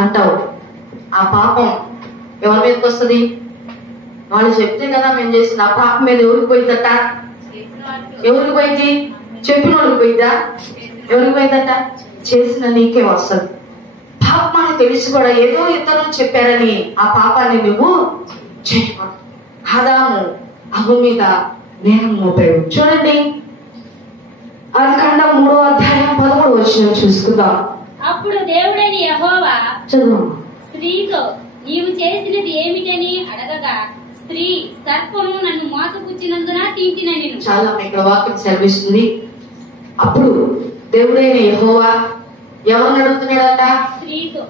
అంటావు. ఆ పాపం ఎవరి మీదకి వస్తుంది? వాళ్ళు చెప్తే కదా మేము చేసిన ఆ పాపం మీద ఎవరికి పోయిందట? ఎవరికి పోయింది? చెప్పిన వాళ్ళకి పోయిందా? ఎవరికి పోయిందట? చేసిన నీకే వస్తుంది. పాపం అని తెలిసి కూడా ఏదో ఇతరులు చెప్పారని ఆ పాపాన్ని నువ్వు చేయకూడదు. ఆదాము అవ్వ మీద నేరం మోపాడు. చూడండి, ఆదికాండం 3:13 చూసుకుందాం. అప్పుడు దేవుడైన యెహోవా చదువు. స్త్రీతో నీవు చేసినది ఏమిటని అడగగా, స్త్రీ సర్పము నన్ను మోసపుచ్చినందున తింటినని. చాలా ఇక్కడ వాక్యం సెలవిస్తుంది. అప్పుడు దేవుడైన యెహోవా ఎవరిని అడుగుతున్నాడట?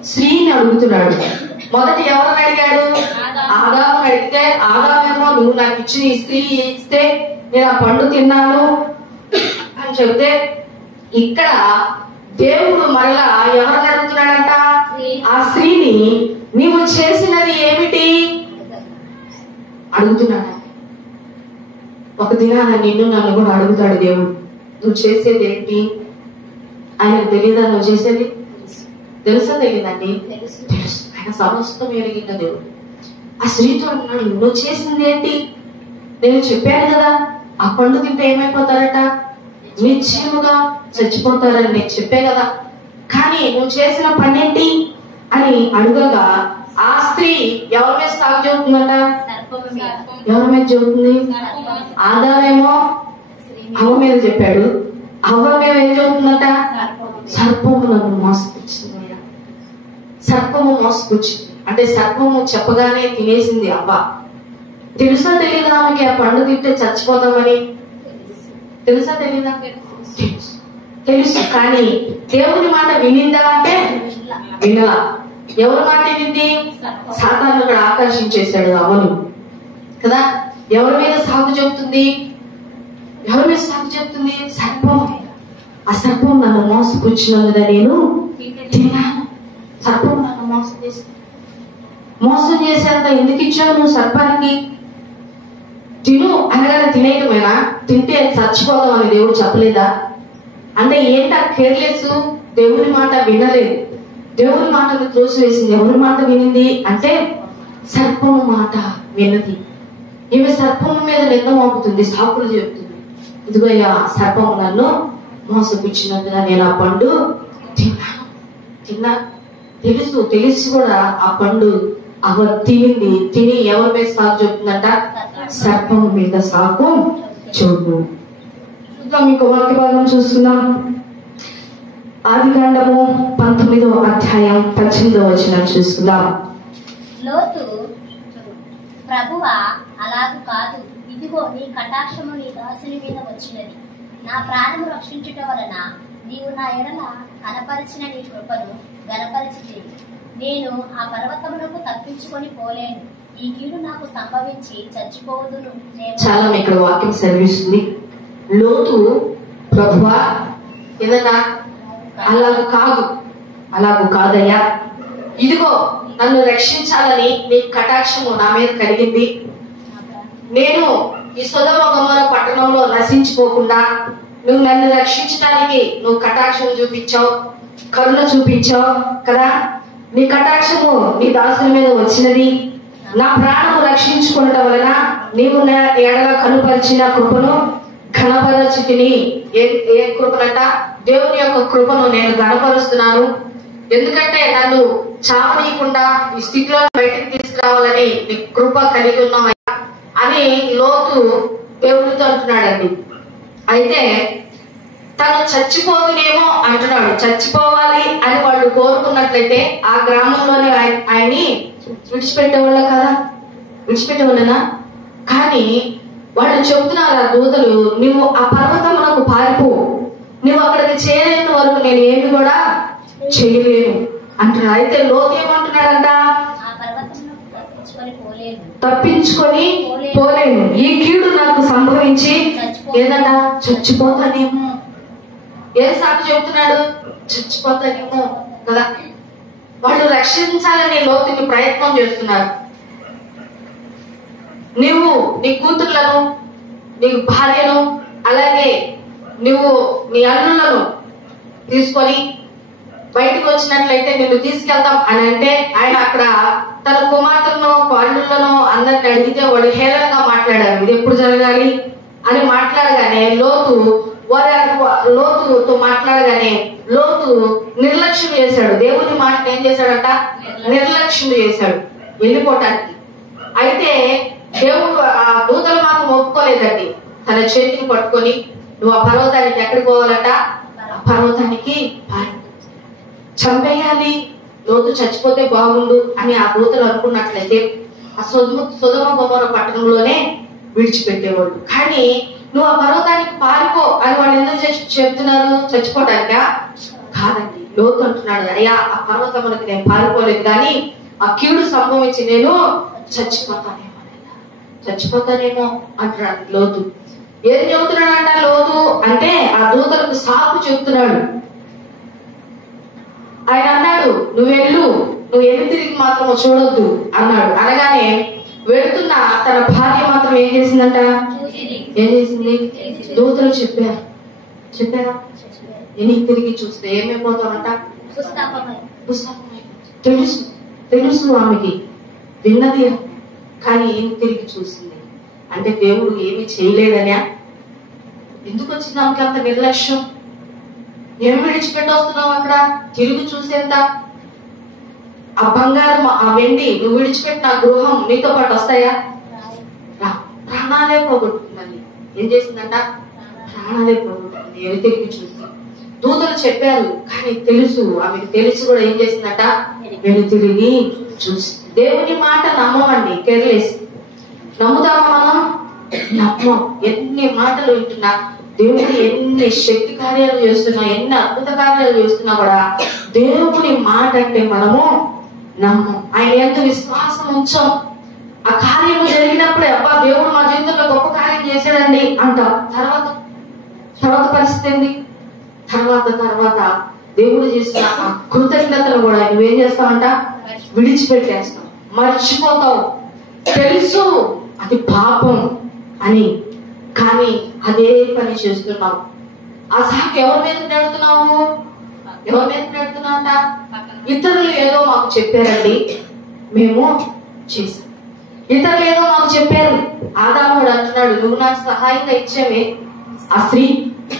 స్త్రీని అడుగుతున్నాడు. మొదటి ఎవరిని అడిగాడు? ఆదాముని అడిగితే ఆదామేమో నువ్వు నాకు ఇచ్చిన ఈ స్త్రీ ఇస్తే నేను ఆ పండు తిన్నాను అని చెప్తే, ఇక్కడ దేవుడు మరలా ఎవరిని అడుగుతున్నాడంట? ఆ స్త్రీని నీవు చేసినది ఏమిటి అడుగుతున్నాడు. ఒక దినాన నిన్ను నన్ను కూడా అడుగుతాడు దేవుడు, నువ్వు చేసేది ఏంటి? ఆయనకు తెలియదా నువ్వు చేసేది? తెలుసా? తెలియదండి, తెలుసు. ఆయన సమస్తం ఎరిగిన దేవుడు. ఆ స్త్రీతో అంటున్నాడు, నువ్వు చేసింది ఏంటి? నేను చెప్పాను కదా ఆ పండు తింటే ఏమైపోతారట? నిశ్చయముగా చచ్చిపోతారని నేను చెప్పే కదా, కానీ నువ్వు చేసిన పని ఏంటి అని అడుగగా ఆ స్త్రీ ఎవరి మీద సాగు చెబుతుందట? ఎవరి మీద చెబుతుంది? ఆదామేమో అవ్వ మీద చెప్పాడు, అవ్వ మీద ఏం చెబుతుందట? సర్పము నన్ను మోసపుచ్చింది. సర్పము మోసపుచ్చింది అంటే సర్పము చెప్పగానే తినేసింది అవ్వ. తెలుసా తెలీదా ఆమెకి ఆ పండు తింటే చచ్చిపోతామని? తెలుసా తెలీదా? తెలుసు. కానీ దేవుని మాట వినిందా అంటే వినలా. ఎవరి మాట వినింది? సాతాను కూడా ఆకర్షించేశాడు అవ్వను కదా. ఎవరి మీద సాగు చెబుతుంది? ఎవరి మీద సాగు చెబుతుంది? సర్పం. ఆ సర్పం నన్ను మోసపుచ్చినందున నేను తిన్నాను. సర్పం నన్ను మోసం చేసేంత ఎందుకు ఇచ్చావు నువ్వు సర్పానికి? తిను అనగానే తినేయటమేనా? తింటే చచ్చిపోదాం అని దేవుడు చెప్పలేదా? అంటే ఏంటా కేర్లెస్? దేవుని మాట వినలేదు, దేవుని మాటను త్రోసివేసింది. ఎవరి మాట వినింది అంటే సర్పము మాట విన్నది. ఈమె సర్పము మీద నింద మోపుతుంది, సాకులు చెప్తుంది. ఇదిగోయ్యా సర్పము నన్ను మోసపుచ్చినందున నేను ఆ పండు తిన్నా. తెలిసి కూడా ఆ పండు అవ తినింది. తిని ఎవరి మీద సాగు చెప్తుందంట? సర్పము మీద సాగు చూడు. మీకు వాక్య భాగం చూస్తున్నాం. ఆదికాండము 19:18 చూస్తున్నాం. లోతు, ప్రభువా అలాగు కాదు, ఇదిగో నీ కటాక్షము నీ దాసుని మీద వచ్చినది. నా ప్రాణము రక్షించుట వలన నీవు నా ఎడల కనపరిచిన నీ కృపను గనపరిచితివి. నేను ఆ పర్వతమునకు తప్పించుకొని పోలేను. ఈ కీడు నాకు సంభవించి చచ్చిపోదును. చాలా ఇక్కడ వాక్యం సెలవిస్తుంది. లోతు, ప్రభువా ఏదన్నా అలాగూ కాదయ్యా, ఇదిగో నన్ను రక్షించాలని నీ కటాక్షము నా మీద కలిగింది. నేను ఈ సొదొమ గొమొర్రా పట్టణంలో నశించిపోకుండా నువ్వు నన్ను రక్షించడానికి నువ్వు కటాక్షం చూపించావు, కరుణ చూపించావు కదా. నీ కటాక్షము నీ దాసుని మీద వచ్చినది. నా ప్రాణము రక్షించుకోవడం వలన నీవు నా ఎడల కనుపరిచిన కృపను ఘనపరచితిని. ఏ కృపనట? దేవుని యొక్క కృపను నేను ఘనపరుస్తున్నాను. ఎందుకంటే నన్ను చావనీయకుండా ఈ స్థితిలో బయటకు తీసుకురావాలని నీ కృప కలిగి ఉన్నావయ్యా అని లోతు దేవుడితో అంటున్నాడండి. అయితే తను చచ్చిపోదునేమో అంటున్నాడు. చచ్చిపోవాలి అని వాళ్ళు కోరుకున్నట్లయితే ఆ గ్రామంలోనే ఆయన్ని విడిచిపెట్టేవాళ్ళ కదా, విడిచిపెట్టేవాళ్ళనా? కానీ వాళ్ళు చెబుతున్నారు ఆ దూతలు, నువ్వు ఆ పర్వతమునకు పారిపో, నువ్వు అక్కడికి చేరేంత వరకు నేను ఏమి కూడా చేయలేను అంటున్నాడు. అయితే లోతు ఏమంటున్నాడంట? తప్పించుకొని పోలేను, ఈ కీడు నాకు సంభవించి ఏదట చచ్చిపోతానేమో. ఏ సాకు చెబుతున్నాడు? చచ్చిపోతానేమో కదా. వాళ్ళు రక్షించాలని లోతుని ప్రయత్నం చేస్తున్నారు. నువ్వు నీ కూతుర్లను, నీ భార్యను, అలాగే నువ్వు నీ అల్లులను తీసుకొని బయటకు వచ్చినట్లయితే నిన్ను తీసుకెళ్తాం అని అంటే ఆయన అక్కడ తన కుమార్తెలను అల్లుళ్లను అందరిని అడిగితే వాడు హేళనగా మాట్లాడారు. ఇది ఎప్పుడు జరగాలి అని మాట్లాడగానే లోతుతో మాట్లాడగానే లోతు నిర్లక్ష్యం చేశాడు. దేవుని మాటను ఏం చేశాడట? నిర్లక్ష్యం చేశాడు వెళ్ళిపోవటానికి. అయితే దేవుడు ఆ దూతలు మాత్రం ఒప్పుకోలేదండి. తన చేతిని పట్టుకొని నువ్వు ఆ పర్వతానికి ఎక్కడికి పోవాలట? ఆ పర్వతానికి చంపేయాలి, లోతు చచ్చిపోతే బాగుండు అని ఆ దూతలు అనుకున్నట్లయితే ఆ సొదొమ గొమొర్ర పట్టణంలోనే విడిచిపెట్టేవాళ్ళు. కానీ నువ్వు ఆ పర్వతానికి పారిపో అని వాళ్ళు ఎందుకు చెప్తున్నారు? చచ్చిపోవడానికా? కాదండి. లోతు అంటున్నాడు, అయ్యా ఆ పర్వతములకు నేను పారిపోలేదు, కానీ ఆ కీడు సంభవించి నేను చచ్చిపోతానేమో అంటున్నాడు లోతు. ఏం చెబుతున్నాడంట లోతు అంటే ఆ దూతలకు సాకు చెబుతున్నాడు. ఆయన అన్నాడు, నువ్వు తిరిగి మాత్రం చూడొద్దు అన్నాడు. అనగానే వెళుతున్న తన భార్య మాత్రం ఏం చేసిందంట? ఏం చేసింది? దూతలు చెప్పారా ఎనికి తిరిగి చూస్తే ఏమైపోతామంట? తెలుసు ఆమెకి, విన్నది, కానీ ఏం తిరిగి చూసింది అంటే దేవుడు ఏమి చేయలేదనా? ఎందుకు వచ్చింది ఆమెకి అంత నిర్లక్ష్యం? ఏం విడిచిపెట్టి వస్తున్నావు అక్కడ? తిరిగి చూసేంత ఆ బంగారం ఆ వెండి నువ్వు విడిచిపెట్టిన గృహం నీతో పాటు వస్తాయా? ప్రాణాలే పోగొట్టుకుందని ఏం చేసిందంట? ప్రాణాలే పోగొట్టుకుంది. ఏమి తిరిగి చూసి దూతలు చెప్పారు, కానీ ఆమెకు తెలిసి కూడా ఏం చేసిందట? వెను తిరిగి చూసి. దేవుని మాట నమ్మమండి, కేర్లెస్. నమ్ముతామా మనం? నమ్మం. ఎన్ని మాటలు వింటున్నా, దేవుని ఎన్ని శక్తి కార్యాలు చేస్తున్నా, ఎన్ని అద్భుత కార్యాలు చేస్తున్నా కూడా దేవుని మాట అంటే మనము నమ్మం. ఆయన ఎంత విశ్వాసం ఉంచాం. ఆ కార్యము జరిగినప్పుడే అబ్బా దేవుడు మా జీవితంలో గొప్ప కార్యం చేశాడండి అంటాం. తర్వాత పరిస్థితి ఏంది? తర్వాత దేవుడు చేసిన ఆ కృతజ్ఞతలు కూడా నువ్వేం చేస్తావంట? విడిచిపెట్టేస్తావు, మర్చిపోతావు. తెలుసు అది పాపం అని, కానీ అదే పని చేస్తున్నావు. ఆ సాకు ఎవరి మీద నెడుతున్నావు? అంట ఇతరులు ఏదో మాకు చెప్పారండి, మేము చేసాం. ఇతరులు ఏదో మాకు చెప్పారు. ఆదాముడు అంటున్నాడు, నువ్వు నాకు సహాయంగా ఇచ్చావే. ఆ స్త్రీ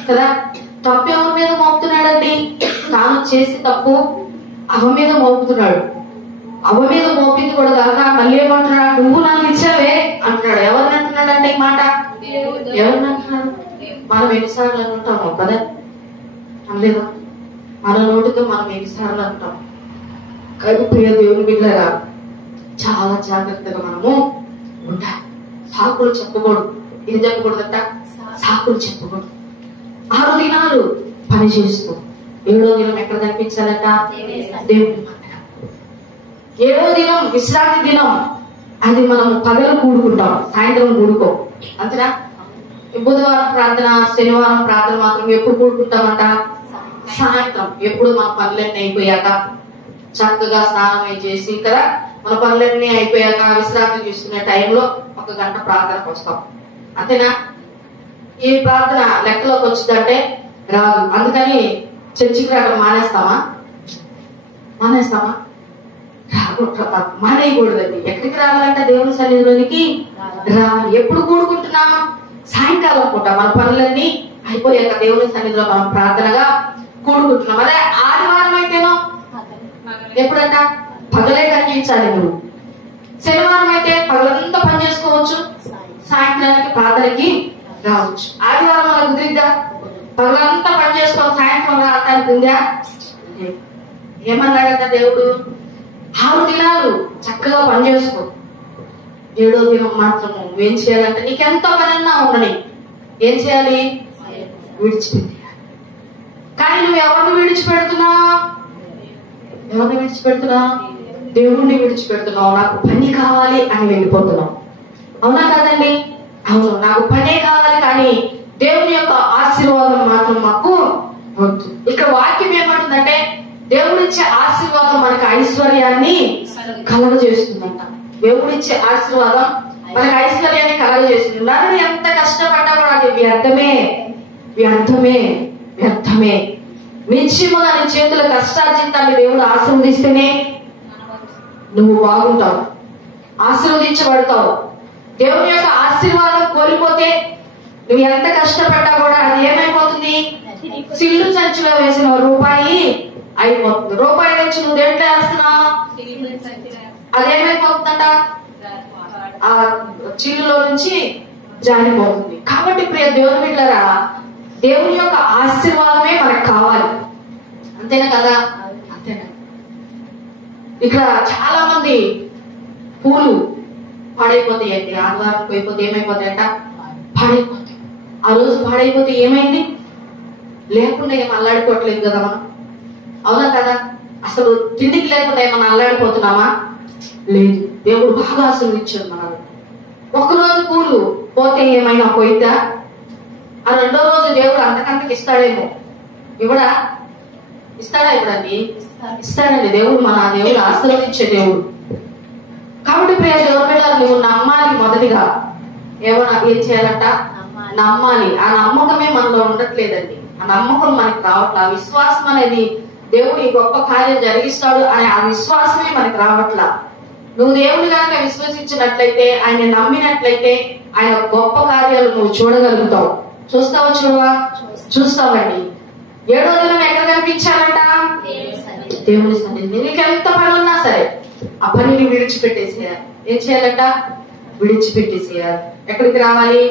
కదా, తప్పు ఎవరి మీద మోపుతున్నాడండి? తాను చేసి తప్పు అవ మీద మోపుతున్నాడు. అవ మీద మోపింది కూడా కాక మళ్ళీ ఏమంటున్నాడు? నువ్వు నాకు ఇచ్చావే అంటున్నాడు. ఎవరిని అంటున్నాడంటే ఈ మాట? ఎవరిని అంటున్నాడు? మనం ఎన్నిసార్లు అంటాము కదా, అనలేదా? మన నోటితో మనం ఎన్నిసార్లు అంటాం. కానీ ప్రియ దేవుని బిడ్డలారా, చాలా జాగ్రత్తగా మనము ఉండాలి. సాకులు చెప్పకూడదు. ఏం చెప్పకూడదంట? సాకులు చెప్పకూడదు. 6 దినాలు పని చేస్తూ 7వ దినం ఎక్కడ కనిపించాలంట? దేవుని మందిరం. 7వ దినం విశ్రాంతి దినం. అది మనం పగలు కూడుకుంటాం, సాయంత్రం కూడుకో. అంతేనా? బుధవారం ప్రార్థన, శనివారం ప్రార్థన మాత్రం ఎప్పుడు కూడుకుంటామంట? సాయంత్రం. ఎప్పుడు మన పనులన్నీ అయిపోయాక, చక్కగా స్నానం చేసి కదా, మన పనులన్నీ అయిపోయాక విశ్రాంతి తీసుకునే టైంలో 1 గంట ప్రార్థనకు వస్తాం. అంతేనా? ఈ ప్రార్థన లెక్కలోకి వచ్చిందంటే రాదు. అందుకని చర్చికి రావడం మానేస్తామా? మానేయకూడదండి. ఎక్కడికి రావాలంటే దేవుని సన్నిధిలోనికి రావాలి. ఎప్పుడు కూడుకుంటున్నామా? సాయంకాలం పూట మన పనులన్నీ అయిపోయాక దేవుని సన్నిధిలో మనం ప్రార్థనగా కూడుకుంటున్నాం. అదే ఆదివారం అయితేనో ఎప్పుడంట? పగలే కనిపించాలి నువ్వు. శనివారం అయితే పగలంతా పని చేసుకోవచ్చు, సాయంత్రానికి ప్రార్థనకి రావచ్చు. ఆదివారం మనకు కుదిరిద్దా? పగలంతా పని చేసుకొని సాయంత్రం రావడానికి ఉందా? ఏమన్నాడంట దేవుడు? 6 దినాలు చక్కగా పని చేసుకో, 7వ దినం మాత్రము నువ్వేం చేయాలంటే నీకెంతో పనన్నా ఉండని ఏం చేయాలి? విడిచిపెట్టాలి. కానీ నువ్వు ఎవరిని విడిచిపెడుతున్నావు? దేవుణ్ణి విడిచిపెడుతున్నావు. నాకు పని కావాలి అని వెళ్ళిపోతున్నావు. అవునా కాదండి? అవును, నాకు పనే కావాలి, కానీ దేవుని యొక్క ఆశీర్వాదం మాత్రం మాకు వద్దు. ఇక్కడ వాక్యం ఏమంటుందంటే దేవుడిచ్చే ఆశీర్వాదం మనకు ఐశ్వర్యాన్ని కలగజేస్తుందంట. దేవుడిచ్చే ఆశీర్వాదం మనకు ఐశ్వర్యాన్ని కలగజేస్తుంది. నన్ను ఎంత కష్టపడ్డా కూడా అది వ్యర్థమే. నిశ్చయముగా నీ చేతుల కష్టార్జితాన్ని దేవుడు ఆశీర్వదిస్తేనే నువ్వు బాగుంటావు, ఆశీర్వదించబడతావు. దేవుని యొక్క ఆశీర్వాదం కోల్పోతే నువ్వు ఎంత కష్టపడ్డా కూడా అది ఏమైపోతుంది? సిల్లు సంచిలో వేసిన రూపాయి అయిపోతుంది. రూపాయి నుంచి నువ్వు దేంట్లో వేస్తున్నావు, అదేమైపోతుందంట, ఆ చిల్లులో నుంచి జారిపోతుంది. కాబట్టి ప్రియ దేవుని బిడ్డలారా, దేవుని యొక్క ఆశీర్వాదమే మనకు కావాలి. అంతేనా కదా? అంతేనా? ఇక్కడ చాలా మంది పూలు పాడైపోతాయండి. ఆదివారం పోయిపోతే ఏమైపోతాయంట? పాడైపోతాయి. ఆ రోజు పాడైపోతే ఏమైంది? లేకుండా ఏం అల్లాడిపోవట్లేదు కదా మనం, అవునా కదా? అసలు తిండికి లేకుండా ఏమన్నా అల్లాడిపోతున్నామా? లేదు. దేవుడు బాగా ఆశీర్వదించాడు మనల్ని. ఒకరోజు పూలు పోతే ఏమైనా పోయిద్దా? ఆ రెండో రోజు దేవుడు అంతకంతకి ఇస్తాడేమో. ఇవ్వడా? ఇస్తాడా? ఇవ్వడండి, ఇస్తాడండి. దేవుడు మన దేవుడు ఆశీర్వదించే దేవుడు. కాబట్టి ప్రియ దేవుని బిడ్డ, నువ్వు నమ్మాలి. మొదటిగా ఏం చేయాలంట? నమ్మాలి. ఆ నమ్మకమే మనలో ఉండట్లేదండి. ఆ నమ్మకం మనకి రావట్లా. ఆ విశ్వాసం అనేది దేవుడు ఈ గొప్ప కార్యం జరిగిస్తాడు అనే ఆ విశ్వాసమే మనకి రావట్లా. నువ్వు దేవుని కనుక విశ్వసించినట్లయితే, ఆయన నమ్మినట్లయితే, ఆయన గొప్ప కార్యాలు నువ్వు చూడగలుగుతావు. చూస్తావా? చూడవా? చూస్తావండి. 7వ దినం ఎక్కడ కనిపించాలంట? దేవుని సన్నిధి. నీకు ఎంత పని ఉన్నా సరే ఆ పనిని విడిచిపెట్టేసేయాలి. ఏం చేయాలంట? విడిచిపెట్టేసేయాలి. ఎక్కడికి రావాలి?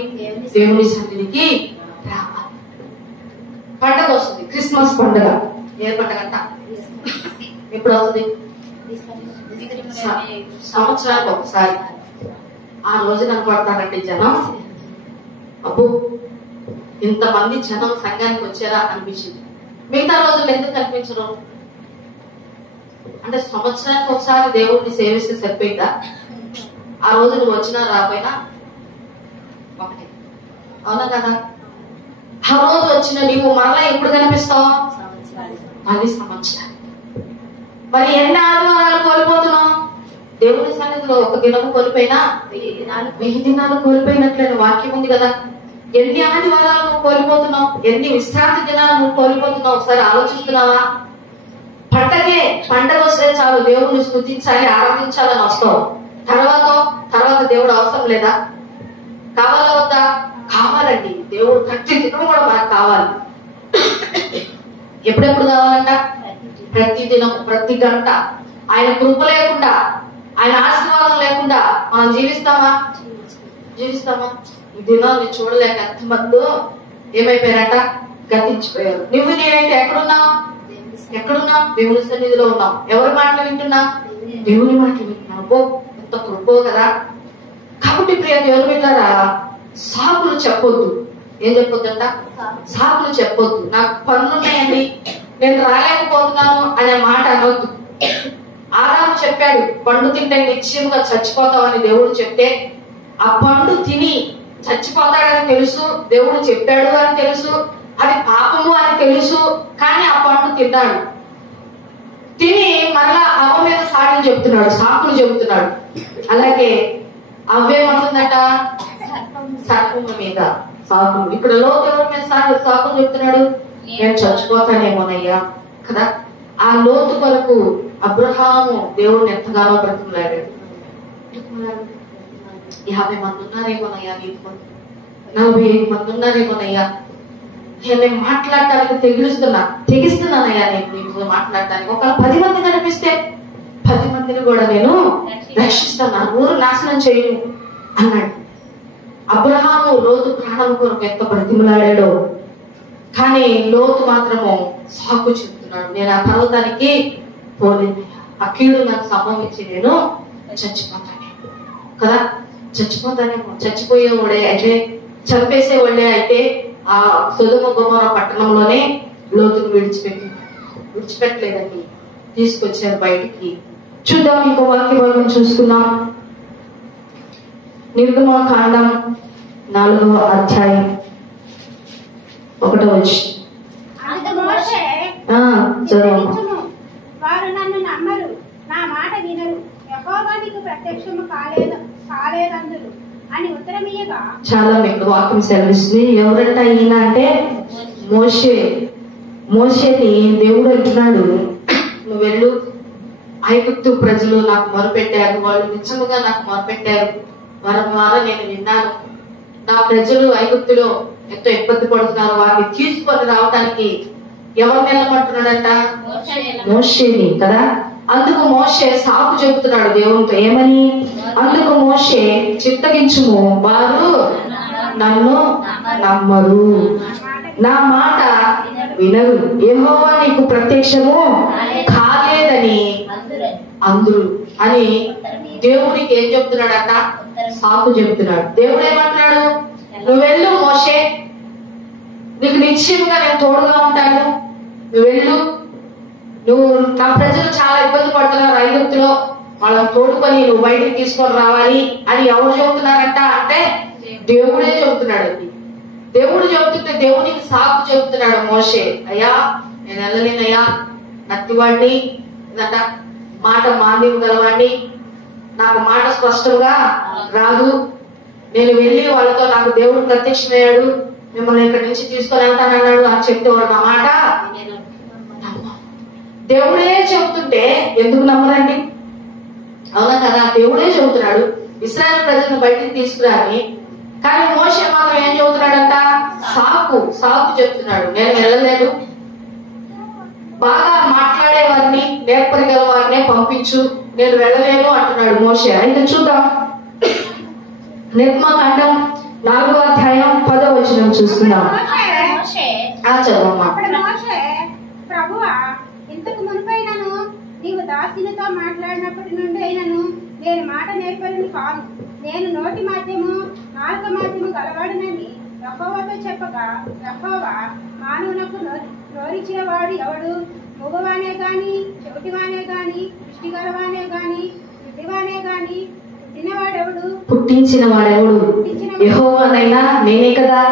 దేవుని సన్నిధికి రావాలి. పండగ వస్తుంది, క్రిస్మస్ పండుగ. ఏ పండుగ అంట? ఎప్పుడు వస్తుంది? సంవత్సరానికి ఒకసారి. ఆ రోజు కనపడతారండి జనం. అబ్బో, ఇంతమంది జనం సంఘానికి వచ్చారా అనిపించింది. మిగతా రోజులు ఎందుకు కనిపించరు అంటే, సంవత్సరానికి ఒకసారి దేవుడిని సేవిస్తే సరిపోయిందా? ఆ రోజు నువ్వు వచ్చినా రాపోయినా ఒకటే, అవునా కదా? ఆ రోజు వచ్చిన నీవు మరలా ఎప్పుడు కనిపిస్తావు? 10 సంవత్సరాలు. మరి ఎన్ని ఆదివారాలు కోల్పోతున్నావు? దేవుని సన్నిధిలో ఒక దినం కోల్పోయినా 1000 దినాలు కోల్పోయినట్లయిన వాక్యం ఉంది కదా. ఎన్ని ఆదివారాలు నువ్వు కోల్పోతున్నావు? ఎన్ని విశ్రాంతి దినాలు నువ్వు కోల్పోతున్నావు? ఒకసారి ఆలోచిస్తున్నావా? పండగ వస్తే చాలు దేవుడిని స్తుతించాలి, ఆరాధించాలని వస్తావు. తర్వాత దేవుడు అవసరం లేదా? కావాలా వద్దా? కావాలండి. దేవుడు ప్రతి దినం కూడా మనకు కావాలి. ఎప్పుడెప్పుడు కావాలంట? ప్రతి దినం, ప్రతి గంట. ఆయన కృప లేకుండా, ఆయన ఆశీర్వాదం లేకుండా మనం జీవిస్తామా? ఈ దినాన్ని చూడలేక ఎంతమంది ఏమైపోయారంట? గతించిపోయారు. నువ్వు నేనైతే ఎక్కడున్నావు? దేవుని సన్నిధిలో ఉన్నాం. ఎవరి మాటలు వింటున్నా? దేవుని మాటలు వింటున్నాం. అబ్బో, ఎంత కృపో కదా. కాబట్టి ప్రియ దేవుని బిడ్డలారా, సాకులు చెప్పొద్దు. ఏం చెప్పొద్దంట? సాకులు చెప్పొద్దు. నాకు పనులున్నాయండి, నేను రాలేకపోతున్నాను అనే మాట అనొద్దు. ఆదాము చెప్పాడు, పండు తింటే నిశ్చయంగా చచ్చిపోతావని దేవుడు చెప్తే, ఆ పండు తిని చచ్చిపోతాడని తెలుసు, దేవుడు చెప్పాడు అని తెలుసు, అది పాపము అని తెలుసు, కానీ ఆ పండు తిన్నాడు. తిని మరలా అవ్వ మీద సాకులు చెబుతున్నాడు. అలాగే అవ్వేమంటుందట? సర్పము మీద సాకులు. ఇక్కడ లోతు ఎవరి మీద సాకులు చెప్తున్నాడు? నేను చచ్చిపోతానేమోనయ్యా కదా. ఆ లోతు కొరకు అబ్రహాము దేవుడిని ఎంతగానో బ్రతిమలాడాడు. 50 మంది ఉన్నారేమోనయ్యా, 45 మంది ఉన్నారేమోనయ్యా, నేను మాట్లాడటానికి తెగిస్తున్నానయ్యా, నేను నీకు మాట్లాడటానికి. ఒక 10 మంది కనిపిస్తే 10 మందిని కూడా నేను రక్షిస్తాను, ఊరు నాశనం చేయను అన్నాడు. అబ్రహాము లోతు ప్రాణం కొరకు ఎంత బ్రతిమలాడాడో, కానీ లోతు మాత్రము సాకు చెప్తున్నాడు. నేను ఆ పర్వతానికి పోలేదు, ఆ కీడు నాకు సంభవించి నేను చచ్చిపోతానేమో కదా. చచ్చిపోతానేమో. చచ్చిపోయేవాడే అయితే, చంపేసేవాడే అయితే ఆ సొదొమ గొమొర పట్టణంలోనే లోతును విడిచిపెట్టలేదండి, తీసుకొచ్చారు బయటికి. చూద్దాం, ఇంకో వాక్య భాగం చూసుకున్నాం. నిర్గమకాండం 4వ అధ్యాయం 1వ వచనం. వారు నన్ను నమ్మరు, నా మాట వినరు, యెహోవా నీకు ప్రత్యక్షము కాలేదందురు అని ఉత్తరమియ్యగా. చాలా మీకు వాక్యం సెలవిస్తుంది. ఎవరంట ఈయన అంటే? మోషే. మోషేని దేవుడు అంటున్నాడు, నువ్వు వెళ్ళు, ఐగుప్తు ప్రజలు నాకు మొరపెట్టారు, వాళ్ళు నిజముగా నాకు మొరపెట్టారు, వారి ద్వారా నేను విన్నాను. నా ప్రజలు ఐగుప్తులో ఎంతో ఇబ్బంది పడుతున్నారు, వారిని తీసుకొని రావడానికి ఎవరిని వెళ్ళమంటున్నాడంట? మోషేని కదా. అందుకు మోషే సాకు చెబుతున్నాడు దేవునితో, ఏమని? అందుకు మోషే, చిత్తగించుము, వారు నన్ను నమ్మరు, నా మాట వినరు, యెహోవా నీకు ప్రత్యక్షము కాలేదని అందరూ అని దేవుడికి ఏం చెప్తున్నాడట? సాకు చెప్తున్నాడు. దేవుడు ఏమంటున్నాడు? నువ్వు వెళ్ళు మోషే, నీకు నిశ్చయంగా నేను తోడుగా ఉంటాను, నువ్వు వెళ్ళు, నువ్వు నా ప్రజలు చాలా ఇబ్బంది పడుతున్నారు ఐగుప్తులో, వాళ్ళని తోడుకొని నువ్వు బయటికి తీసుకొని రావాలి అని ఎవరు చెబుతున్నారంట అంటే దేవుడే చెబుతున్నాడు. దేవుడు చెబుతుంటే దేవునికి సాకు చెబుతున్నాడు మోషే, అయ్యా నేను వెళ్ళలేనయ్యా, నత్తివాడిని, మాట మాంద్యం గలవాడిని, నాకు మాట స్పష్టంగా రాదు, నేను వెళ్ళి వాళ్ళతో నాకు దేవుడు ప్రత్యక్షమయ్యాడు, మిమ్మల్ని ఇక్కడి నుంచి తీసుకొని వెళ్తానన్నాడు అని చెప్తే వాడు నా మాట దేవుడే చెబుతుంటే ఎందుకు నమ్మరండి? అవునా కదా? దేవుడే చెబుతున్నాడు ఇశ్రాయేలు ప్రజలను బయటికి తీసుకురాని, కానీ మోషే మాత్రం ఏం చెబుతున్నాడంట? సాకు చెప్తున్నాడు, నేను వెళ్ళలేను, బాగా మాట్లాడే వారిని, నేర్పరిగల వారినే పంపించు, నేను వెళ్ళలేను అంటున్నాడు మోషే. అయితే చూద్దాం, నిర్గమకాండం 4వ అధ్యాయం 10వ వచనం చూస్తున్నాం. చదవమ్మా. ప్రభువా, ఇంతకు మునుపైనను నీవు దాసినితో మాట్లాడినప్పటి నుండి అయినను నేను మాట నేర్పరిని కాను, నేను నోటి మాధ్యము నాలుక మాధ్యము గలవాడినని యెహోవాతో చెప్పగా, యెహోవా మానవునకు నోరిచిన వాడు ఎవడు? మగవానే గాని, చెవిటివానే గాని, దృష్టి గలవానే గాని, గుడ్డివానే గాని, పుట్టించిన వాడెవడు? యెహోవానైనా నేనే కదా.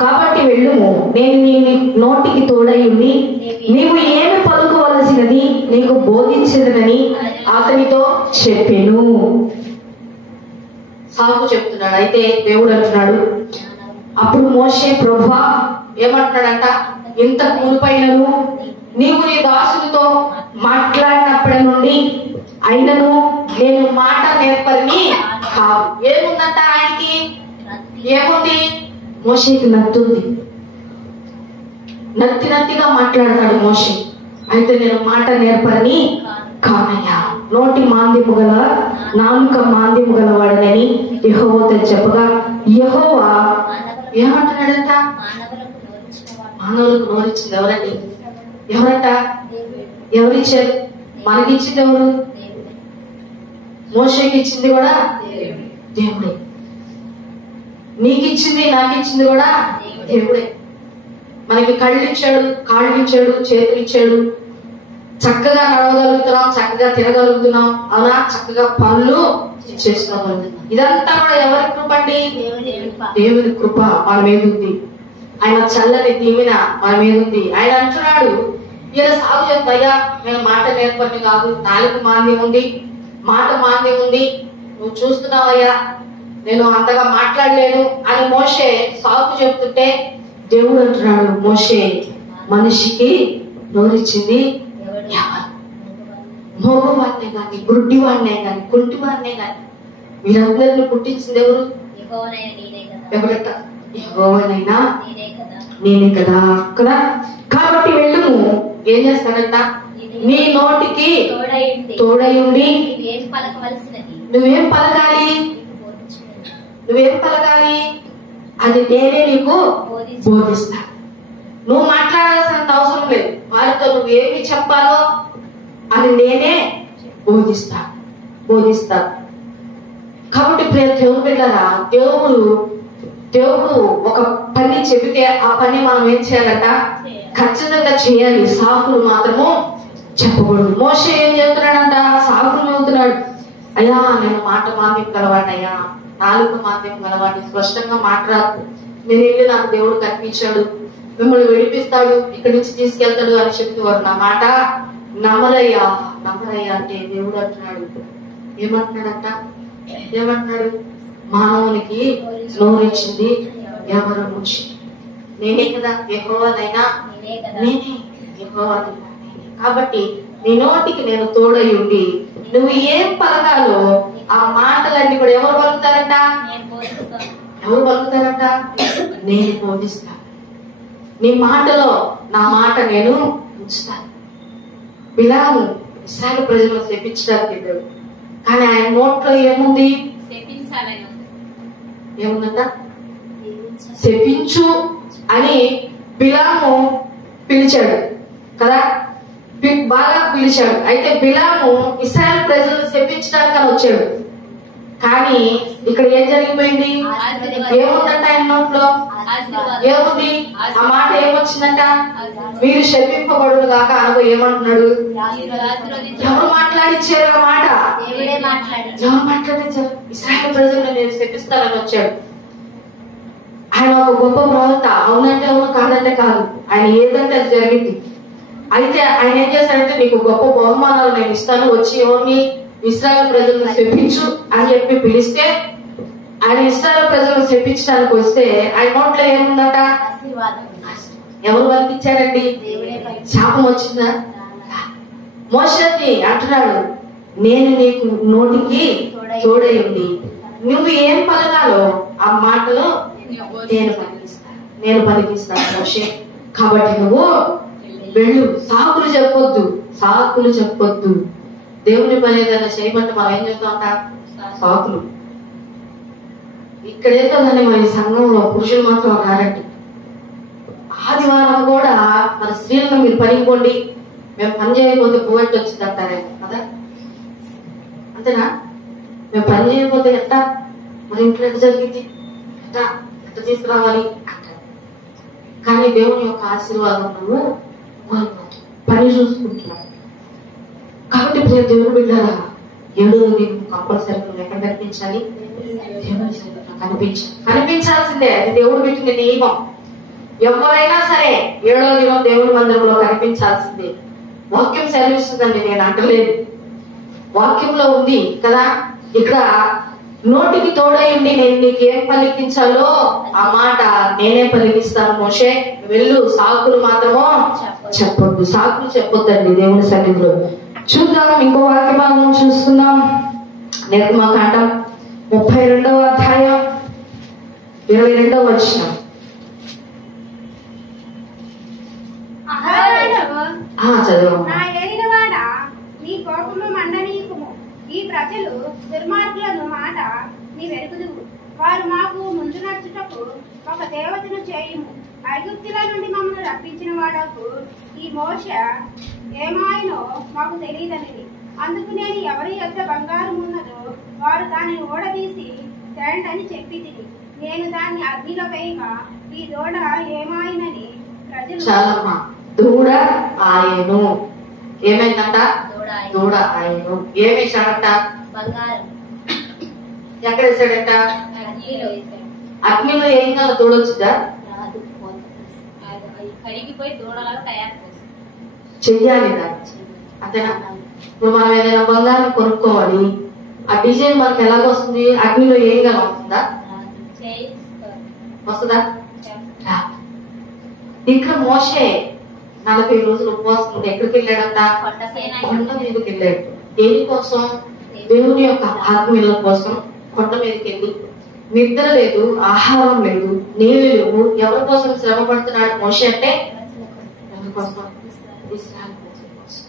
కాబట్టి వెళ్ళుము, నేను నీ నోటికి తోడయుండి నీవు ఏమి పలుకోవలసినది నీకు బోధించదనని అతనితో చెప్పెను. సాకు చెప్తున్నాడు. అయితే దేవుడు అంటున్నాడు, అప్పుడు మోషే, ప్రభువా ఏమంటున్నాడంట? ఇంతకు మునుపైనను నీవు నీ దాసులతో మాట్లాడినప్పటి నుండి అయినను నేను మాట నేర్పరిని కాదు. ఏముందంట ఆయనకి? ఏముంది? మోషేకి నత్తుంది, నత్తిగా మాట్లాడతాడు మోషే. అయితే నేను మాట నేర్పరిని కానయ్యా, నోటి మాంద్యము గల, నాలుక మాంద్యము గలవాడనని యెహోవాతో చెప్పగా, యెహోవా ఏమంటున్నాడంట? మానవులకు నోరిచ్చింది ఎవరండి? ఎవరంట? ఎవరిచ్చారు? మనకిచ్చింది ఎవరు? మోషేకి ఇచ్చింది కూడా దేవుడే. నీకిచ్చింది, నాకిచ్చింది కూడా దేవుడే. మనకి కళ్ళు ఇచ్చాడు, కాళ్ళు ఇచ్చాడు, చేతులు ఇచ్చాడు, చక్కగా నడవగలుగుతున్నాం, చక్కగా తినగలుగుతున్నాం, అవునా? చక్కగా పనులు చేసుకోగలుగుతున్నాం. ఇదంతా కూడా ఎవరి కృప అండి? దేవుని కృప మన మీద ఉంది. ఆయన చల్లని దీవెన మన మీద ఉంది. ఆయన అంటున్నాడు, ఈయన సాగు చెప్తాయా, నేను మాట నేర్పని కాదు, నాలుగు మాంద్యం ఉంది, మాట మాంద్యం ఉంది, నువ్వు చూస్తున్నావయ్యా, నేను అంతగా మాట్లాడలేను అని మోషే సాకు చెప్తుంటే దేవుడు అంటున్నాడు, మోషే మనిషికి నోరిచ్చింది మోగవాడినే గాని, గుడ్డివాడినే గాని, కుంటివాడినే గాని వీరందరినీ పుట్టించింది ఎవరు? ఎవరట? యెహోవానైనా నేనే కదా కదా. కాబట్టి వెళ్ళుము, ఏం చేస్తాడంట? నీ నోటికి తోడయుండి నువ్వేం పలకాలి? నువ్వేం పలకాలి? అది నేనే నీకు బోధిస్తా. నువ్వు మాట్లాడాల్సినంత అవసరం లేదు. వారితో నువ్వేమి చెప్పాలో అది నేనే బోధిస్తా. కాబట్టి దేవుడు బిడ్డరా, దేవుడు ఒక పని చెబితే ఆ పని మనం ఏం చేయాలట? ఖచ్చితంగా చేయాలి. సాకులు మాత్రము చెప్పకూడదు. మోషే ఏం చెబుతున్నాడంట? సాకులు చెబుతున్నాడు. అయ్యా నేను మాట మాంద్యం గలవాడినయ్యా, నాలుగు మాంద్యం గలవాడిని, స్పష్టంగా మాట్లాడు, నేను వెళ్ళి నాకు దేవుడు కనిపించాడు, మిమ్మల్ని విడిపిస్తాడు, ఇక్కడి నుంచి తీసుకెళ్తాడు అని చెప్తేవారు నా మాట నమ్మరయ్యా అంటే దేవుడు అంటున్నాడు, ఏమంటున్నాడంట? మానవునికి నోరిచ్చింది ఎవరు? నేనే కదా. యెహోవానైనా నేనే. యెహోవా నేనే. కాబట్టి నీ నోటికి నేను తోడై ఉండి నువ్వు ఏం పలకాలో ఆ మాటలన్నీ కూడా ఎవరు పలుకుతారంట? నేను బోధిస్తాను. ఎవరు పలుకుతారంట? నేను బోధిస్తాను. నీ మాటలో నా మాట నేను ఉంచుతాను. బిలాము ఇశ్రాయేలు ప్రజలను శపించడానికి వెళ్ళాడు, కానీ ఆయన నోట్లో ఏముంది? శపించాలని ఉంది. ఏముందంట? శపించు అని బిలాము పిలిచాడు కదా, బాగా పిలిచాడు. అయితే బిలాము ఇశ్రాయేలు ప్రజలను శపించడానికి అని వచ్చాడు, కానీ ఇక్కడ ఏం జరిగిపోయింది? ఏముందంట ఆయన నోట్లో? ఏముంది? ఆ మాట ఏమొచ్చిందంట? మీరు శపింపబడును కాక అనగా ఏమంటున్నాడు? ఎవరు మాట్లాడించారు ఆ మాట? దేవుడే మాట్లాడాడు. ఎవరు మాట్లాడించారు? ఇశ్రాయేలు ప్రజలను నేను శపిస్తానని వచ్చాడు. ఆయన ఒక గొప్ప ప్రవక్త. అవునంటే అవును, కాదంటే కాదు. ఆయన ఏదంటే అది జరిగింది. అయితే ఆయన ఏం చేశాడంటే, నీకు గొప్ప బహుమానాలు నేను ఇస్తాను, వచ్చి ఎవరిని? ఇశ్రాయేలు ప్రజలను శపించు అని చెప్పి పిలిస్తే ఆయన ఇశ్రాయేలు ప్రజలను శపించడానికి వస్తే ఆయన నోట్లో ఏముందట? ఆశీర్వాదం. ఎవరు పలికించారండి? దేవుడే పలికించాడు. శాపం వచ్చిందా? మోషేని అంటున్నాడు, నేను నీకు నోటికి తోడై ఉండి నువ్వు ఏం పలకాలో ఆ మాటలో నేను పలికిస్తాను మోషే. కాబట్టి నువ్వు వెళ్ళు, సాకులు చెప్పొద్దు. దేవుని పని ఏదైనా చేయమంటే మనం ఏం చేస్తూ ఉంటాం? సాకులు. ఇక్కడేదో కానీ మన సంఘంలో పురుషులు మాత్రం రారండి. ఆదివారం కూడా మన స్త్రీలను మీరు పనికి పోండి, మేము పని చేయకపోతే పోవట్టు వచ్చింది అంటారేమో కదా. అంతేనా? మేము పని చేయకపోతే ఎట్టా, మన ఇంట్లో ఎట్లా జరిగింది, ఎట్లా తీసుకురావాలి అంటారు. కానీ దేవుని యొక్క ఆశీర్వాదం నువ్వు పని చూసుకుంటున్నావు. కాబట్టి దేవుని బిడ్డరా, ఏడో నీకు కంపల్సరీ నువ్వు ఎక్కడ కనిపించాలి? దేవుని సన్నిధిలో కనిపించాల్సిందే. అది దేవుడు పెట్టిన నియమం. ఎవరైనా సరే ఏడో దినం దేవుని మందిరంలో కనిపించాల్సిందే. వాక్యం సెలవిస్తుందండి, నేను అంటలేదు, వాక్యంలో ఉంది కదా. ఇక్కడ నోటికి తోడైండి నేను నీకు ఏం పలికించాలో ఆ మాట నేనే పలికిస్తాను మోషే, వెళ్ళు, సాకులు మాత్రమో చెప్పొద్దు. సాకులు చెప్పొద్దండి దేవుని సన్నిధిలో. చూద్దాం, ఇంకో వాక్య భాగం చూస్తున్నాం. నిర్గమకాండం 32వ అధ్యాయం 22వ వచనం. చదవండి. నా ఏలినవాడా, నీ కోపము మండనీయకుము. ఈ ప్రజలు దుర్మార్గులను మాట నీ వెరుగుదువు. వారు మాకు ముందు నడుచుటకు ఒక దేవతను చేయుము. ఐగుప్తుల నుండి మమ్మల్ని రప్పించిన వాడకు ఈ మోషే ఏమాయనో మాకు తెలియదనిది. అందుకు నేను ఎవరి యొద్ద బంగారం ఉన్నదో వారు దానిని ఓడదీసి తేండని చెప్పి తిని, నేను దాన్ని అగ్నిలో వేయగా ఈ దూడ ఏమాయనని ప్రజలు. చాలమ్మా. దూడ ఆయను ఏమైందంట? దూడ ఆయను ఏమేశాడంట? బంగారం. ఎక్కడ వేసాడంట? అగ్నిలో వేశాడు. అగ్నిలో ఏం కాదు, దూడొచ్చుదా? రాదు. అది కరిగిపోయి దూడలాగా తయారు చేస్తుంది. చెయ్యాలి దాన్ని, అంతేనా? ఇప్పుడు మనం ఏదైనా బంగారం కొనుక్కోవాలి, ఆ డిజైన్ మనకి ఎలాగొస్తుంది? అగ్నిలో ఏం కాదు వస్తుందా? వస్తుందా? ఇక్కడ మోషే 40 రోజులు ఉపవాసం ఉండి ఎక్కడికి వెళ్ళాడంట? కొండ మీదకి వెళ్ళాడు. దేనికోసం? దేవుని యొక్క ఆత్మీయుల కోసం కొండ మీదకి వెళ్ళి, నిద్ర లేదు, ఆహారం లేదు, నీళ్లు లేవు. ఎవరి కోసం శ్రమ పడుతున్నాడు మోషే అంటే? ఎవరి కోసం? ఇశ్రాయేలు ప్రజల కోసం.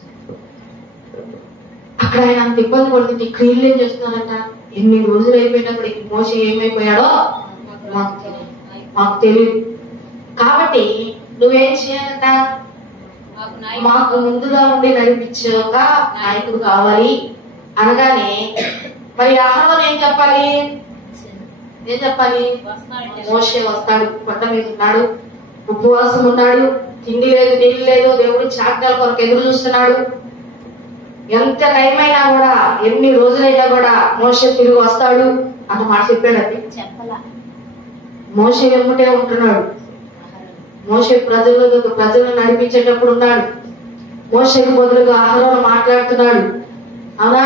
అక్కడ ఆయన అంత ఇబ్బంది పడుతుంటే ఇక్కడ వీళ్ళు ఏం చేస్తున్నారంట? ఎన్ని రోజులు అయిపోయినప్పుడు మోషే ఏమైపోయాడో మాకు తెలియదు. కాబట్టి నువ్వేం చేయాలంట? మాకు ముందుగా ఉండి నడిపించాక నాయకుడు కావాలి అనగానే మరి అహరోను ఏం చెప్పాలి? మోషే వస్తాడు, కొండ మీద ఉన్నాడు, ఉపవాసం ఉన్నాడు, తిండి లేదు, నీళ్ళు లేదు, దేవుడి చాట్యాల కొరకు ఎదురు చూస్తున్నాడు. ఎంత టైం అయినా కూడా, ఎన్ని రోజులైనా కూడా మోషే తిరిగి వస్తాడు అన్న మాట చెప్పాడండి. మోషే వెంబటే ఉంటున్నాడు. మోషే ప్రజలను నడిపించేటప్పుడు ఉన్నాడు. మోషేకి బదులుగా అహరోను మాట్లాడుతున్నాడు. అవునా?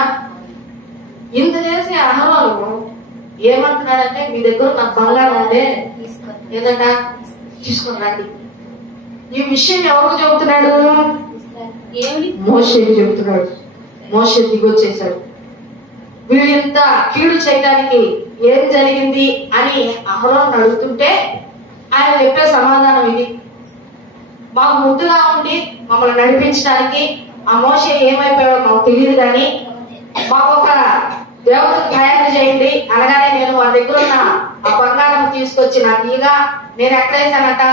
ఇంత చేసి అహరోను ఏమంటున్నాడంటే, మీ దగ్గర నాకు బంగారం ఉండే ఏదన్నా తీసుకొని రండి. ఈ విషయం ఎవరికి చెబుతున్నాడు? దేవుని మోషేకి చెబుతున్నాడు. మోషే దిగొచ్చేశాడు. వీళ్ళు ఇంత కీడు చేయడానికి ఏం జరిగింది అని అహరోను అడుగుతుంటే ఆయన చెప్పే సమాధానం ఇది: మాకు ముద్దుగా ఉండి మమ్మల్ని నడిపించడానికి ఆ మోషే ఏమైపోయాడో మాకు తెలియదు, కానీ మాకు ఒక దేవతను తయారు చేయండి అనగానే నేను వాళ్ళ దగ్గర ఉన్న ఆ బంగారం తీసుకొచ్చి నాకు ఇగా నేను ఎక్కడ వేసానట?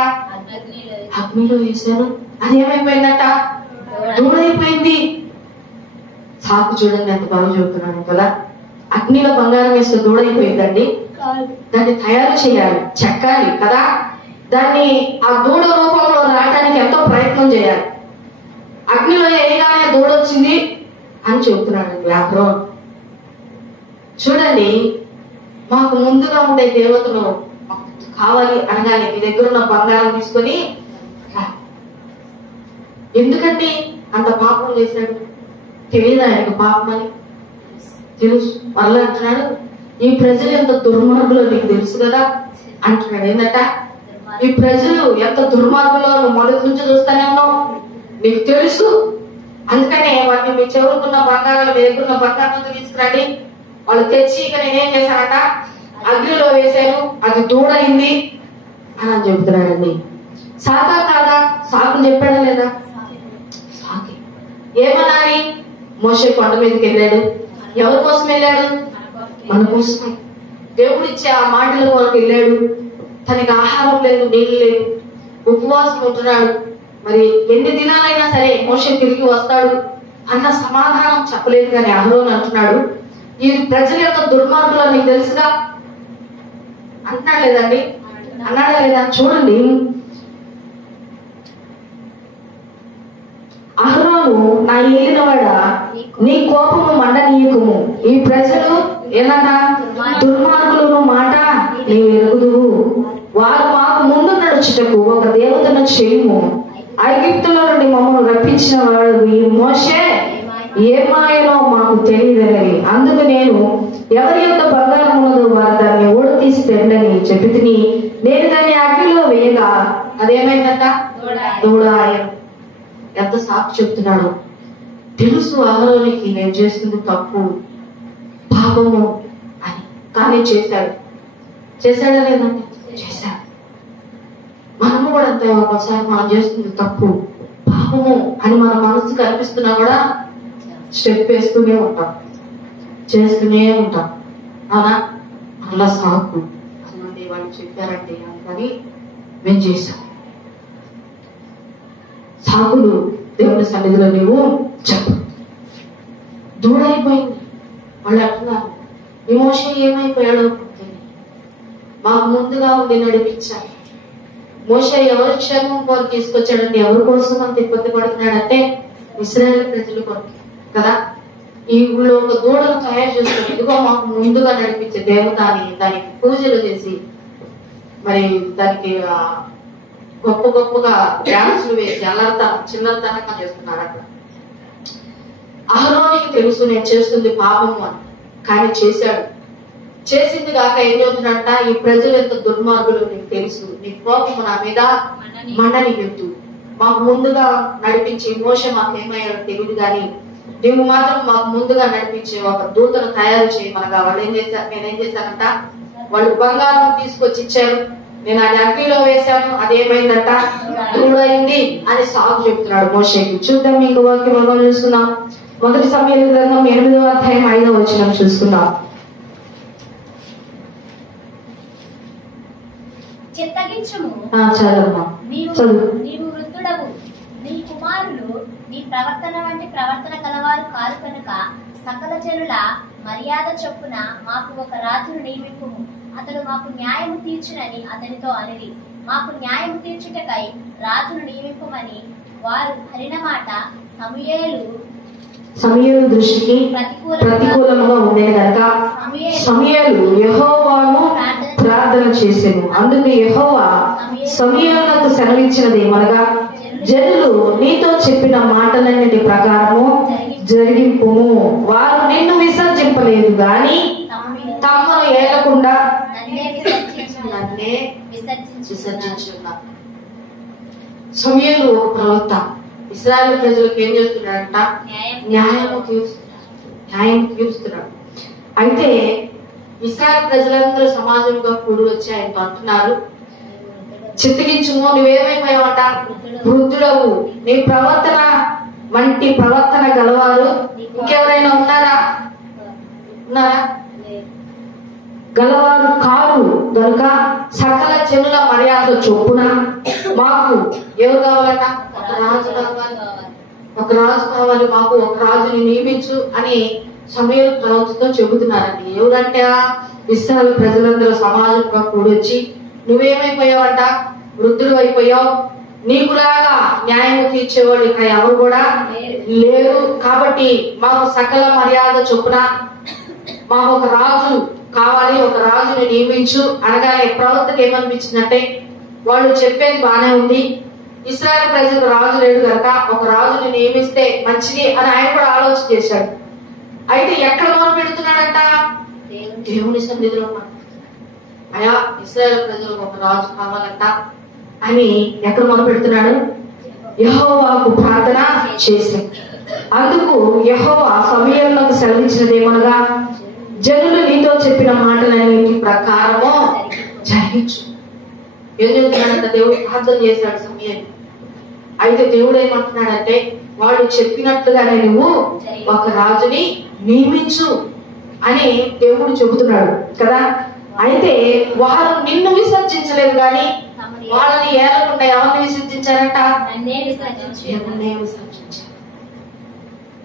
అగ్నిలో వేసాను. అదేమైపోయిందట? దూడైపోయింది. సాకు చూడండి ఎంత బాగా చెబుతున్నాను కదా. అగ్నిలో బంగారం వేస్తే దూడైపోయిందండి. దాన్ని తయారు చేయాలి, చెక్కాలి కదా. దాన్ని ఆ దూడ రూపంలో రావడానికి ఎంతో ప్రయత్నం చేయాలి. అగ్నిలో వేయగానే దూడ వచ్చింది అని చెబుతున్నాడండి అహరోను. చూడండి, మాకు ముందుగా ఉండే దేవతలు కావాలి అనగానే మీ దగ్గర ఉన్న బంగారం తీసుకొని ఎందుకంటే అంత పాపం చేశాడు? తెలియదు ఆయనకు పాపం అని తెలుసు. మళ్ళీ అంటున్నాడు, ఈ ప్రజలు ఎంత దుర్మార్గులో నీకు తెలుసు కదా అంటున్నాడు. ఏంటంట? ఈ ప్రజలు ఎంత దుర్మార్గులో నువ్వు మొదటి నుంచి చూస్తానే ఉన్నావు, నీకు తెలుసు. అందుకనే వాటిని మీ చెవులుకున్న బంగారాలు మీ దగ్గర ఉన్న బంగారంతో తీసుకురండి. వాళ్ళు తెచ్చి ఇక నేనేం చేశానట? అగ్నిలో వేసాను, అది దూడైంది అని చెబుతున్నాడండి. సాకా కాదా? సాకు చెప్పాడా లేదా? సాకి. ఏమనాలి? మోషే కొండ మీదకి వెళ్ళాడు. ఎవరి కోసం వెళ్ళాడు? మన కోసం. దేవుడిచ్చే ఆ మాటల కొరకు వెళ్ళాడు. తనకి ఆహారం లేదు, నీళ్ళు లేదు, ఉపవాసం ఉంటున్నాడు. మరి ఎన్ని దినాలైనా సరే మోషే తిరిగి వస్తాడు అన్న సమాధానం చెప్పలేదు. కానీ అహరోను అంటున్నాడు, ఈ ప్రజల యొక్క దుర్మార్గులో నీకు తెలుసుగా అంటున్నాడు లేదండి? అన్నాడా లేదా? చూడండి, అహరోను నా ఏలినవాడా నీ కోపము మండనీయకము, ఈ ప్రజలు ఏమన్నా దుర్మార్గులను మాట నీవు ఎరుగుదువు. వారు మాకు ముందు నడుచుటకు ఒక దేవతను చేయము. ఐగుప్తులో నుండి మమ్మల్ని రప్పించిన వాడు ఈ మోషే ఏమాయనో మాకు తెలియదనవి. అందుకు నేను ఎవరి యొక్క బంగారం ఉన్నదో వారు దాన్ని ఓడి తీసి తెండని చెప్పి తిని నేను దాన్ని అగ్నిలో వేయగా అదేమైందట? దూడాయను. ఎంత సాకు చెప్తున్నాడు. తెలుసు అహరోనికి నేను చేస్తుంది తప్పు, పాపము అని. కానీ చేశాడు. చేశాడా లేదండి? చేశాడు. మనము కూడా అంతే. ఒకసారి మనం చేస్తుంది తప్పు, పాపము అని మన మనసుకు అనిపిస్తున్నా కూడా స్టెప్ వేస్తూనే ఉంటాం, చేస్తూనే ఉంటాం. అవునా? అలా సాకు అన్నది వాళ్ళు చెప్పారంటే అందుకని మేము చేశాం. సాకులు దేవుని సన్నిధిలో నీవు చెప్పు. దూడైపోయింది. వాళ్ళు అంటున్నారు, ఈ మోషే ఏమైపోయాడో మాకు ముందుగా ఉండి నడిపించాలి. మోషే ఎవరి క్షేమం కొరకు తీసుకొచ్చాడండి? ఎవరి కోసం అంత ఇబ్బంది పడుతున్నాడంటే ఇశ్రాయేలు ప్రజల కొరకు కదా. ఈ ఊళ్ళో ఒక దూడను తయారు చేసుకుని ఇదిగో మాకు ముందుగా నడిపించే దేవత అని దానికి పూజలు చేసి మరి దానికి గొప్ప గొప్పగా డ్యాన్సులు వేసి అల్లరితనం చిన్నతనంగా చేస్తున్నారు అక్కడ. అహరోనికి తెలుసు నేను చేస్తుంది పాపము అని, కానీ చేశాడు. చేసింది కాక ఏం చెబుతున్నట్ట? ఈ ప్రజలు ఎంత దుర్మార్గులు నీకు తెలుసు, నీ కోపము నా మీద మండని పెట్టు. మాకు ముందుగా నడిపించి మోషే మాకేమయ్యాడో తెలియదు, కానీ నువ్వు మాత్రం మాకు ముందుగా నడిపించే ఒక దూతను తయారు చేయమనగా వాళ్ళు ఏం చేశారు? నేనేం చేశానంట? వాళ్ళు బంగారం తీసుకొచ్చి ఇచ్చారు, నేను అది అగ్నిలో వేశాను, అదేమైందంట? దూడైంది అని సాగు చెప్తున్నాడు మోషేకి. చూద్దాం, మీకు వాక్యం చూస్తున్నాం. 1 సమూయేలు గ్రంథం 8వ అధ్యాయం 5వ వచనం చూస్తున్నాం. చిత్తగించుము, చదవమ్మా. నీవు వృద్ధుడవు, నీ కుమారులు నీ ప్రవర్తన వంటి ప్రవర్తన కలవారు కాదు కనుక సకల జనుల మర్యాద చొప్పున మాకు ఒక రాజును నియమింపుము, అతడు మాకు న్యాయము తీర్చునని అతనితో అనిరి. మాకు న్యాయము తీర్చుటకై రాజును నియమింపమని వారు అనిన మాట సమూయేలు దృష్టికి ప్రతికూలంగా ఉండేది కనుక సమూయేలు యెహోవాను ప్రార్థన చేసెను. అందుకు యెహోవా సమూయేలునకు సెలవిచ్చినది ఏమనగా, జనులు నీతో చెప్పిన మాటలన్నిటి ప్రకారము జరిగింపుము. వారు నిన్ను విసర్జింపలేదు గాని తమను ఏలకుండా నన్నే విసర్జించున్నారు. సమూయేలు ఒక ప్రవక్త. ఇశ్రాయేలు ప్రజలకు ఏం చేస్తున్నాడంట? న్యాయము తీరుస్తున్నాడు. అయితే ఇశ్రాయేలు ప్రజలందరూ సమాజంగా కూడి వచ్చి ఆయనతో అంటున్నారు, చిత్తగించుము, నువ్వేమైపోయావట? వృద్ధుడవు, నీ ప్రవర్తన వంటి ప్రవర్తన గలవారు ఇంకెవరైనా ఉన్నారా? గలవారు కారు గనుక సకల జనుల మర్యాద చొప్పున మాకు ఎవరు కావాలట? ఒక రాజు కావాలి, ఒక రాజు కావాలి, మాకు ఒక రాజుని నియమించు అని సమూయేలు ప్రవక్తతో చెబుతున్నారండి. ఎవరంటే ఇశ్రాయేలు ప్రజలందరూ సమాజంగా కూడొచ్చి, నువ్వేమైపోయావంట? వృద్ధుడు అయిపోయావు, నీకులాగా న్యాయం తీర్చేవాడు ఇక్కడ ఎవరు కూడా లేరు, కాబట్టి మాకు సకల మర్యాద చొప్పున మాకు ఒక రాజు కావాలి, ఒక రాజుని నియమించు అనగానే ప్రవక్తకు ఏమనిపించిందంటే, వాళ్ళు చెప్పేది బానే ఉంది, ఇశ్రాయేలు ప్రజలకు రాజు లేడు కనుక ఒక రాజుని నియమిస్తే మంచిది అని ఆయన కూడా ఆలోచన చేశాడు. అయితే ఎక్కడ మొదలు పెడుతున్నాడంట? దేవుని సన్నిధిలో. అయా, ఇశ్రాయేలు ప్రజలకు ఒక రాజు కావాలంట అని ఎక్కడ మొదలు పెడుతున్నాడు? యెహోవాకు ప్రార్థన చేసి. అందుకు యెహోవా సమూయేలుకు సెలవిచ్చినదేమనగా, జనులు నీతో చెప్పిన మాటలన్నింటి ప్రకారము జరిగించు. ఏం చెప్తున్నాడంట? దేవుడు ప్రార్థన చేశాడు సమూయేలు. అయితే దేవుడు ఏమంటున్నాడంటే, వాళ్ళు చెప్పినట్లుగానే నువ్వు ఒక రాజుని నియమించు అని దేవుడు చెబుతున్నాడు కదా. అయితే వారు నిన్ను విసర్జించలేదు, కానీ వాళ్ళని ఏలకుండా ఎవరిని విసర్జించారంట? నన్నే విసర్జించారు.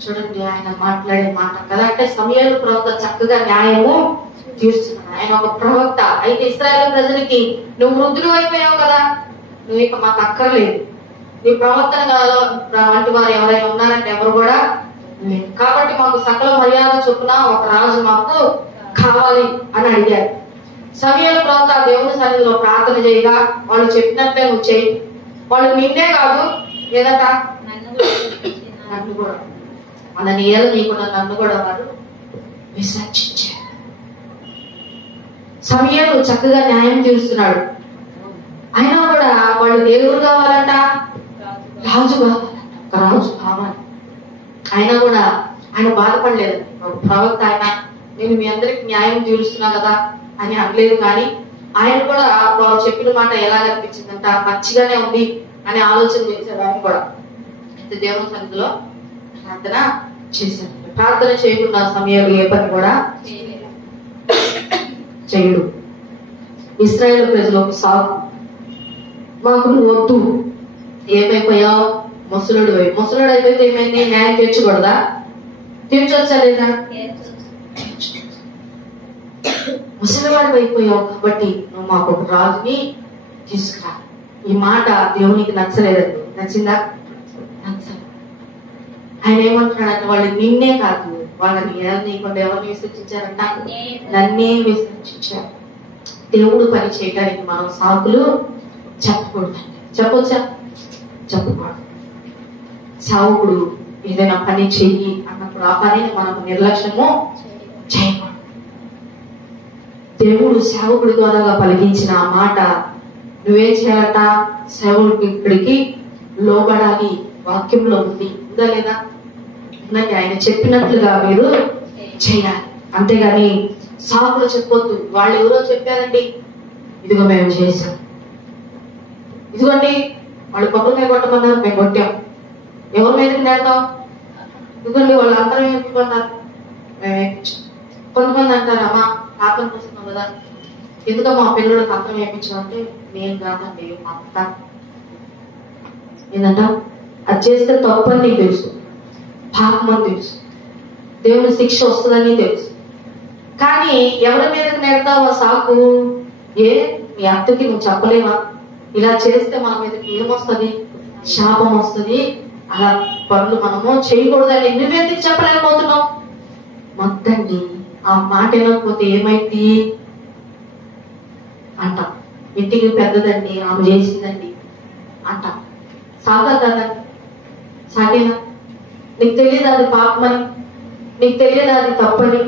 చూడండి ఆయన మాట్లాడే మాట కదా. అంటే సమూయేలు ప్రవక్త చక్కగా న్యాయము తీరుస్తున్నాడు. ఆయన ఒక ప్రవక్త. అయితే ఇశ్రాయేలు ప్రజలకి, నువ్వు వృద్ధులు అయిపోయావు కదా, నువ్వు ఇక మాకు అక్కర్లేదు, నీ ప్రవర్తన వంటి వారు ఎవరైనా ఉన్నారంటే ఎవరు కూడా లేదు, కాబట్టి మాకు సకల మర్యాద చొప్పున ఒక రాజు మాకు కావాలి అని అడిగారు. సమూయేలు ప్రవక్త దేవుని సన్నిధిలో ప్రార్థన చేయగా, వాళ్ళు చెప్పినట్లే నువ్వు చేయి, వాళ్ళు నిన్నే కాదు లేదట నన్ను కూడా, వాళ్ళని ఏదో నీకుండా నన్ను కూడా వారు విసర్జించారు. సమూయేలు చక్కగా న్యాయం తీరుస్తున్నాడు. అయినా కూడా వాళ్ళు దేవుడు కావాలంట, రాజు కావాలంట, ఒక రాజు కావాలి. అయినా కూడా ఆయన బాధపడలేదు. ప్రవక్త ఆయన, నేను మీ అందరికి న్యాయం తీరుస్తున్నా కదా అని అనలేదు, కానీ ఆయన కూడా వాళ్ళు చెప్పిన మాట ఎలా అనిపించిందంట, మంచిగానే ఉంది అని ఆలోచన చేశాడు. ఆయన కూడా అయితే దేవుని సన్నిధిలో ప్రార్థన చేశాడు. ప్రార్థన చేయకుండా సమూయేలు ఏ పని కూడా చేయడు. ఇశ్రాయేలు ప్రజలకు సాగు, మాకు నువ్వు వద్దు, ఏమైపోయావు? ముసలుడు అయిపోతే ఏమైంది? న్యాయం తీర్చకూడదా? తీర్చొచ్చా లేదా? ముసలివాడు అయిపోయావు కాబట్టి నువ్వు మాకు ఒక రాజుని తీసుకురా. ఈ మాట దేవునికి నచ్చలేదండి. నచ్చిందా? నచ్చలేదు. ఆయన ఏమంటున్నాడంటే, వాళ్ళు నిన్నే కాదు, వాళ్ళని నీకుండా ఎవరిని విసర్జించారంట? నన్నే విసర్జించారు. దేవుడు పని చేయడానికి మనం సాకులు చెప్పకూడదండి. చెప్పొచ్చా? చెప్పకూడదు. సావుకుడు ఏదైనా పని చెయ్యి అన్నప్పుడు ఆ పనిని మనం నిర్లక్ష్యము చేయకూడదు. దేవుడు సేవకుడి ద్వారా పలికించిన ఆ మాట నువ్వేం చేయాలట? సేవకుడికి లోబడాలి. వాక్యంలో ఉంది, ఉందా లేదా? ఉన్నది. ఆయన చెప్పినట్లుగా మీరు చేయాలి. అంతేగాని సాకులు చెప్పొద్దు. వాళ్ళు ఎవరో చెప్పారండి, ఇదిగో మేము చేసాం, ఇదిగోండి వాళ్ళు పక్కన మీద కొట్టమన్నారు, మేము కొట్టాం, ఎవరి మీదకి నేడతాం, ఇదిగోండి వాళ్ళు అందరం ఏమన్నారు, మేము వేయించాం. కొంతమంది అంటారు, అమ్మా పాత్రను వస్తున్నాం కదా, ఎందుకమ్మా మా పిల్లడికి అర్థం వేయించాం అంటే, నేను కాదండి మా అత్త. ఏంటంట? అది చేస్తే తప్పని నీకు తెలుసు, పాపమని తెలుసు, దేవుని శిక్ష వస్తుందని తెలుసు, కానీ ఎవరి మీదకి నేడతావు ఆ సాకు? ఏ మీ అత్తకి నువ్వు చెప్పలేవా? ఇలా చేస్తే మన మీదకి ఏమొస్తుంది? శాపం వస్తుంది, అలా పనులు మనము చేయకూడదని నువ్వెందుకు చెప్పలేకపోతున్నావు? మొత్తండి ఆ మాట వినకపోతే ఏమైంది అంటాం. ఇంటికి పెద్దదండి, ఆమె చేసిందండి అంటాం. సాగదండి, సాగేనా? నీకు తెలియదు అది పాపమని, నీకు తెలియదు అది తప్పని,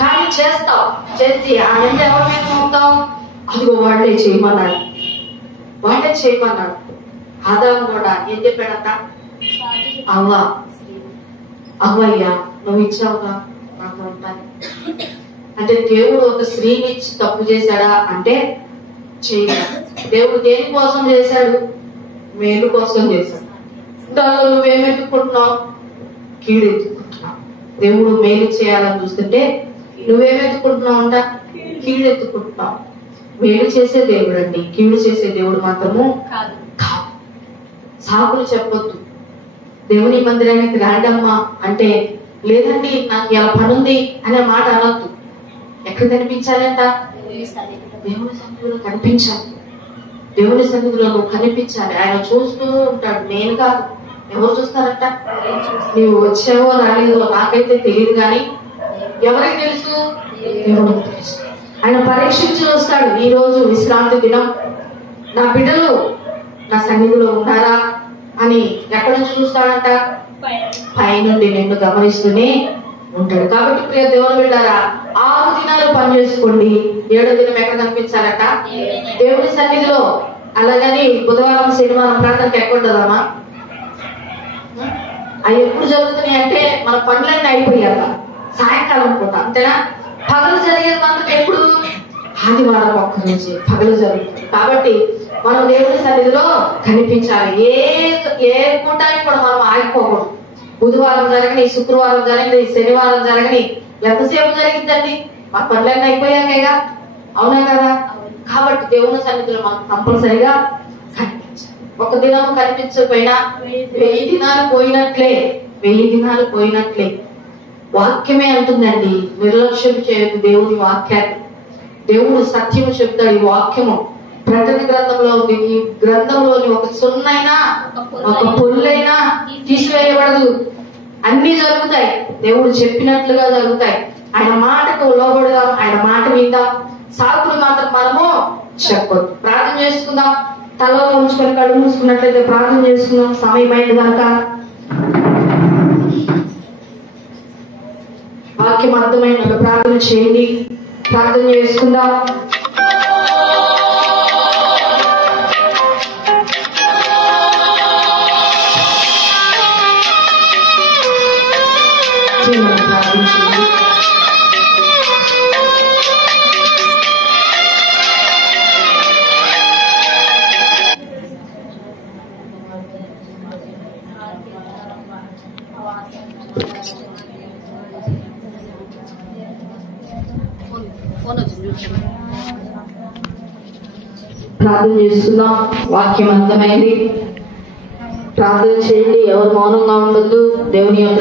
కానీ చేస్తావు. చేసి ఆ ఎంత ఎవరి మీద ఉంటావు? అదిగో వాళ్ళే చేయమన్నాడు, వాళ్ళే చేయమన్నాడు. ఆదాము కూడా ఏం చెప్పాడంట? అవ్వయ్యా నువ్వు ఇచ్చావుగా నాకు ఉంటాను. అంటే దేవుడు ఒక స్త్రీని ఇచ్చి తప్పు చేశాడా అంటే చేయలేదు. దేవుడు దేని కోసం చేశాడు? మేలు కోసం చేశాడు. దానిలో నువ్వేమెత్తుకుంటున్నావు? కీడెత్తుకుంటున్నావు. దేవుడు మేలు చేయాలని చూస్తుంటే నువ్వేమెత్తుకుంటున్నావు అంట? కీడెత్తుకుంటున్నావు. మేలు చేసే దేవుడు అండి, కీడు చేసే దేవుడు మాత్రము కాదు. సాకులు చెప్పొద్దు. దేవుని మందిరానికి రాండమ్మా అంటే లేదండి నాకు ఇలా పనుంది అనే మాట అనొద్దు. ఎక్కడ కనిపించాలంట? దేవుని సన్నిధిలో కనిపించాలి. దేవుని సన్నిధిలో నువ్వు కనిపించాలి. ఆయన చూస్తూ ఉంటాడు, నేను కాదు. ఎవరు చూస్తారంట? నీవు వచ్చావో రాలేదో నాకైతే తెలియదు, కానీ ఎవరికి తెలుసు? దేవుడికి తెలుసు. ఆయన పరీక్షించి చూస్తాడు. ఈ రోజు విశ్రాంతి దినం, నా బిడ్డలు నా సన్నిధిలో ఉన్నారా అని ఎక్కడి నుంచి చూస్తాడంట? పైనుండి నిన్ను గమనిస్తూనే ఉంటాడు. కాబట్టి ప్రియ దేవుని బిడ్డారా, 6 దినాలు పని చేసుకోండి, 7వ దినం ఎక్కడ కనిపించాలట? దేవుని సన్నిధిలో. అలాగని బుధవారం శనివారం ప్రార్థనకి ఎక్కడుండదమ్మా? అవి ఎప్పుడు జరుగుతున్నాయి అంటే మన పనులన్నీ అయిపోయాక సాయంకాలం పూట, అంతేనా? పగలు జరిగేది మాత్రం ఎప్పుడు? ఆదివారం ఒక్క రోజు పగలు జరుగుతుంది. కాబట్టి మనం దేవుని సన్నిధిలో కనిపించాలి. ఏ పూటానికి కూడా మనం ఆగిపోకూడదు. బుధవారం జరగని, శుక్రవారం జరగని, శనివారం జరగని, ఎంతసేపు జరిగిందండి? మా పనులన్నీ అయిపోయాకేగా, అవునా కదా? కాబట్టి దేవుని సన్నిధిలో మనం కంపల్సరిగా కనిపించాలి. ఒక దినం కనిపించకపోయినా 1000 దినాలు పోయినట్లే, 1000 దినాలు పోయినట్లే. వాక్యమే అంటుందండి, నిర్లక్ష్యం చేయదు దేవుని వాక్యాన్ని. దేవుడు సత్యము చెప్తాడు. ఈ వాక్యము ప్రకటన గ్రంథంలో ఉంది. ఈ గ్రంథంలోని ఒక సున్నైనా ఒక పొల్లైనా తీసివేయబడదు. అన్ని జరుగుతాయి, దేవుడు చెప్పినట్లుగా జరుగుతాయి. ఆయన మాటకు లోబడదాం, ఆయన మాట విందాం. సాకులు మాత్రం మనము చెప్పొద్దు. ప్రార్థన చేసుకుందాం. తలలో ఉంచుకొని కళ్ళు మూసుకున్నట్లయితే ప్రార్థన చేసుకుందాం. సమయం అయింది కనుక వాక్యం అర్థమైన ప్రార్థన చేయండి. ప్రార్థన చేసుకుందాం. ప్రార్థించండి. ప్రార్థన చేస్తున్నాం. వాక్యం అర్థమైంది. ప్రార్థన చేయండి. ఎవరు మౌనంగా ఉండొద్దు. దేవుని యొక్క